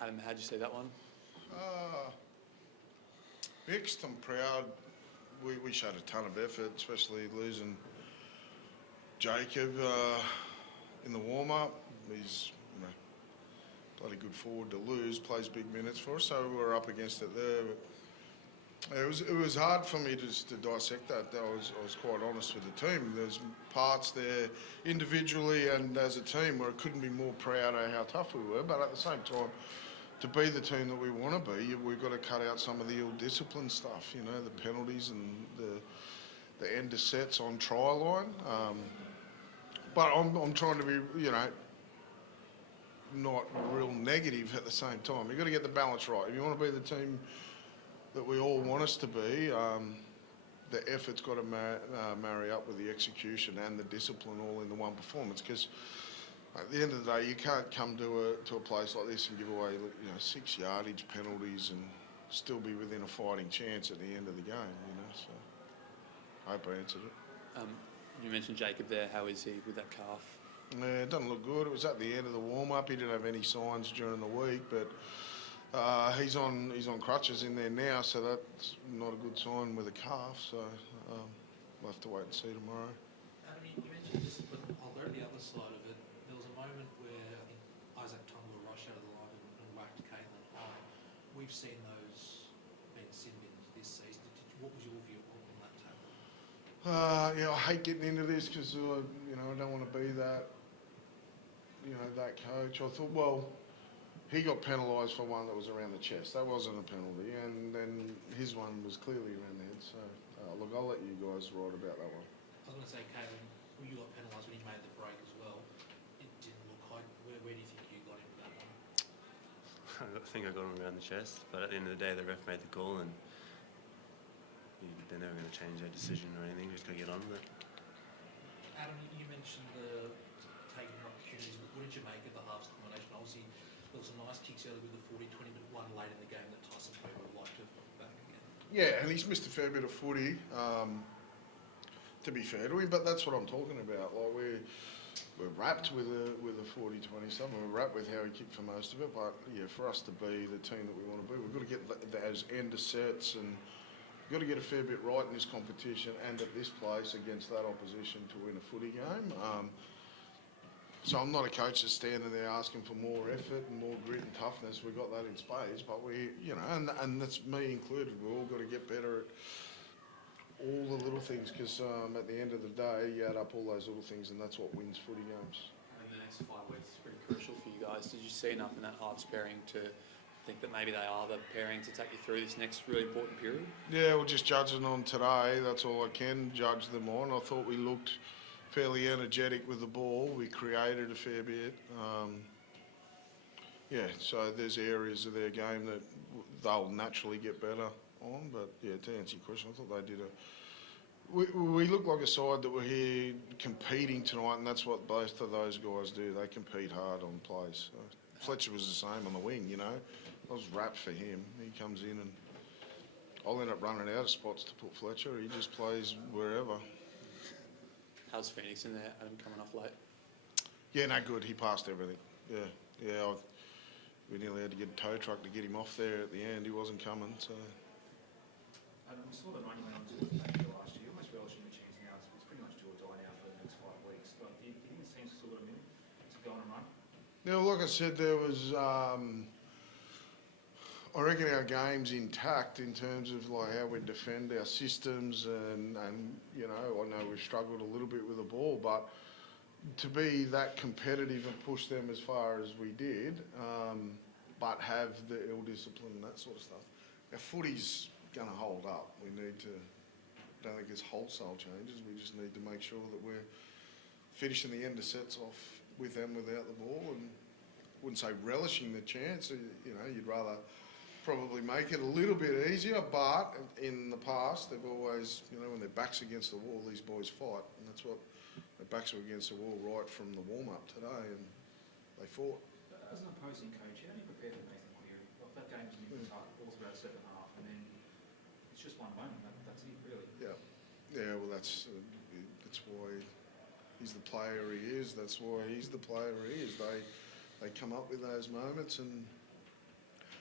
Adam, how'd you see that one? Mixed. I'm proud. We showed a ton of effort, especially losing Jacob in the warm-up. He's bloody good forward to lose, plays big minutes for us, so we were up against it there. But it was hard for me to dissect that. I was quite honest with the team. There's parts there individually and as a team where I couldn't be more proud of how tough we were, but at the same time, to be the team that we want to be, we've got to cut out some of the ill-disciplined stuff, the penalties and the end of sets on try line. But I'm trying to be, not real negative at the same time. You've got to get the balance right. If you want to be the team that we all want us to be, the effort's got to marry up with the execution and the discipline all in the one performance. Because at the end of the day, you can't come to a place like this and give away 6 yardage penalties and still be within a fighting chance at the end of the game. So I hope I answered it. You mentioned Jacob there. How is he with that calf? Yeah, it doesn't look good. It was at the end of the warm-up. He didn't have any signs during the week, but he's on crutches in there now, so that's not a good sign with a calf. So we'll have to wait and see tomorrow. Adam, you mentioned discipline. I'll go to the other side of it. There was a moment where I think Isaac Tonga rushed out of the line and whacked Caitlin high. We've seen those being sin bins this season. What was your view on that tackle? I hate getting into this because I don't want to be that. That coach. I thought, well, he got penalised for one that was around the chest. That wasn't a penalty, and then his one was clearly around the head. So, look, I'll let you guys write about that one. I was going to say, Caitlin, you got penalised when he made the break as well. It didn't look like. Where do you think you got him with that one? I think I got him around the chest, but at the end of the day, the ref made the call, and they're never going to change their decision or anything. Just got to get on with it. Adam, you mentioned the taking opportunities. What did you make of the halves combination? Obviously, there was some nice kicks early with the 40-20, but one late in the game that Tyson Perry would like to have got back again. Yeah, and he's missed a fair bit of footy, to be fair to him, but that's what I'm talking about. Like we're wrapped with a 40-20 something. We're wrapped with how he kicked for most of it, but yeah, for us to be the team that we want to be, we've got to get those end of sets, and we've got to get a fair bit right in this competition and at this place against that opposition to win a footy game. So I'm not a coach that's standing there asking for more effort and more grit and toughness. We've got that in spades, but and that's me included. We've all got to get better at all the little things because at the end of the day, you add up all those little things and that's what wins footy games. And the next 5 weeks is pretty crucial for you guys. Did you see enough in that halves pairing to think that maybe they are the pairing to take you through this next really important period? Yeah, we're just judging on today. That's all I can judge them on. I thought we looked fairly energetic with the ball. We created a fair bit. So there's areas of their game that they'll naturally get better on. But yeah, to answer your question, I thought they did we look like a side that were here competing tonight, and that's what both of those guys do. They compete hard on plays. So Fletcher was the same on the wing, I was wrapped for him. He comes in and I'll end up running out of spots to put Fletcher. He just plays wherever. How's Phoenix in there, Adam, coming off late? Yeah, no good. He passed everything. Yeah. We nearly had to get a tow truck to get him off there at the end. He wasn't coming, so. We saw the 90 minutes of the last year. Almost relishing the chance now. It's pretty much do or die now for the next 5 weeks. But do you think the team's still got a minute to go on and run? Yeah, like I said, there was. I reckon our game's intact in terms of like how we defend our systems and I know we've struggled a little bit with the ball, but to be that competitive and push them as far as we did, but have the ill discipline and that sort of stuff, our footy's going to hold up. We need to. I don't think it's wholesale changes. We just need to make sure that we're finishing the end of sets off with them without the ball, and wouldn't say relishing the chance. You'd rather probably make it a little bit easier, but in the past they've always, when their back's against the wall, these boys fight, and that's what their backs were against the wall right from the warm-up today, and they fought. As an opposing coach, how do you prepare for Nathan Cleary? Like that game's in the all throughout the second half, and then it's just one moment. That's it, really. Yeah. Well, that's why he's the player he is. That's why he's the player he is. They come up with those moments, and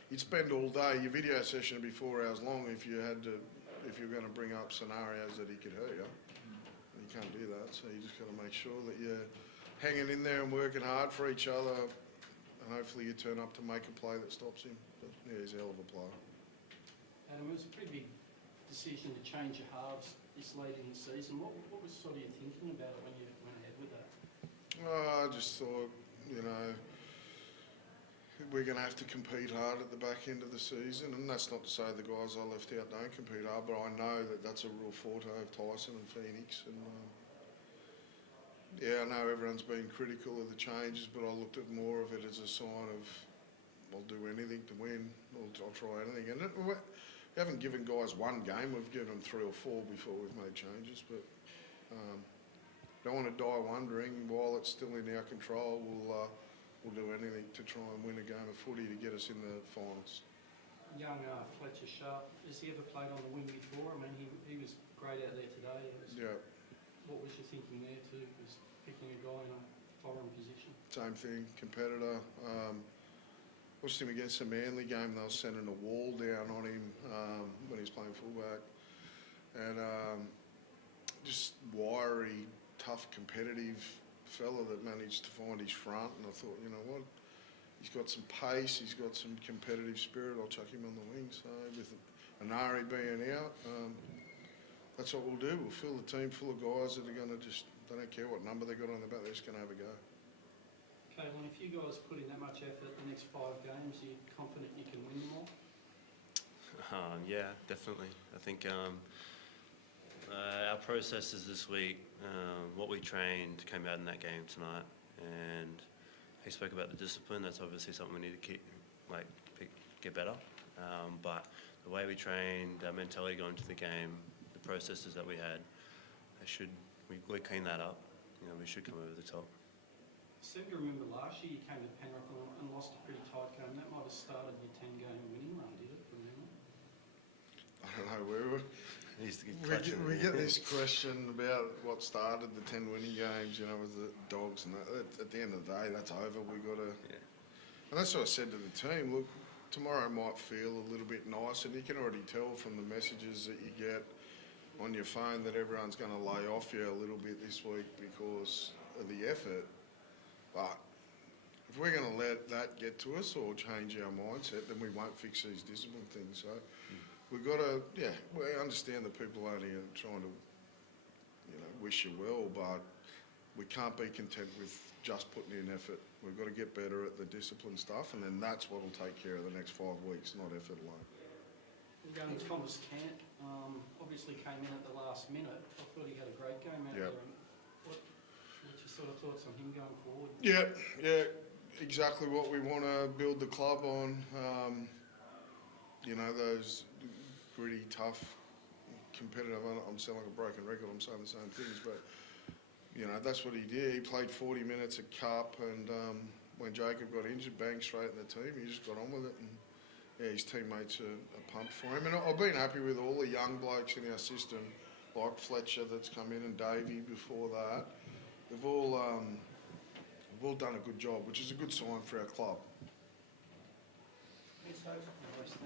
you'd spend all day, your video session would be 4 hours long if you're going to bring up scenarios that he could hurt you. And you can't do that, so you just got to make sure that you're hanging in there and working hard for each other, and hopefully you turn up to make a play that stops him. But yeah, he's a hell of a player. Adam, it was a pretty big decision to change your halves this late in the season. What was sort of your thinking about it when you went ahead with that? I just thought, you know, we're going to have to compete hard at the back end of the season, and that's not to say the guys I left out don't compete hard, but I know that that's a real forte of Tyson and Phoenix. And yeah, I know everyone's been critical of the changes, but I looked at more of it as a sign of I'll do anything to win. I'll try anything. And we haven't given guys one game. We've given them 3 or 4 before we've made changes, but don't want to die wondering. While it's still in our control, we'll do anything to try and win a game of footy to get us in the finals. Young Fletcher Sharp, has he ever played on the wing before? I mean, he was great out there today. Yeah. What was your thinking there too? Was picking a guy in a foreign position? Same thing, competitor. Watched him against the Manly game. They were sending a wall down on him when he was playing fullback, and just wiry, tough, competitive fella that managed to find his front. And I thought, you know what, he's got some pace, he's got some competitive spirit. I'll chuck him on the wing. So with Anari being out, that's what we'll do. We'll fill the team full of guys that are going to they don't care what number they got on their back, they're just going to have a go. Okay, well, if you guys put in that much effort the next 5 games, are you confident you can win them all? Yeah, definitely. I think our processes this week, what we trained came out in that game tonight, and he spoke about the discipline. That's obviously something we need to get better. But the way we trained, our mentality going to the game, the processes that we had, we clean that up. You know, we should come over the top. I seem to remember last year you came to Penrith and lost a pretty tight game. That might have started your 10-game winning run, did it, from memory? I don't know where we get this question about what started the 10 winning games, you know, with the Dogs, and that. At the end of the day, that's over. We got to, and that's what I said to the team. Look, tomorrow might feel a little bit nice, and you can already tell from the messages that you get on your phone that everyone's going to lay off you a little bit this week because of the effort. But if we're going to let that get to us or change our mindset, then we won't fix these discipline things. So we've got to, we understand that people only are trying to, you know, wish you well, but we can't be content with just putting in effort. We've got to get better at the discipline stuff, and then that's what will take care of the next 5 weeks, not effort alone. Going Thomas Cant, obviously came in at the last minute. I thought he had a great game out there. And what's your sort of thoughts on him going forward? Yeah, exactly what we want to build the club on. You know, those gritty, tough, competitive. I'm sounding like a broken record. I'm saying the same things, but you know, that's what he did. He played 40 minutes at Cup, and when Jacob got injured, bang, straight in the team. He just got on with it, and yeah, his teammates are pumped for him. And I've been happy with all the young blokes in our system, like Fletcher that's come in and Davey before that. They've all done a good job, which is a good sign for our club. Hey, Stokes,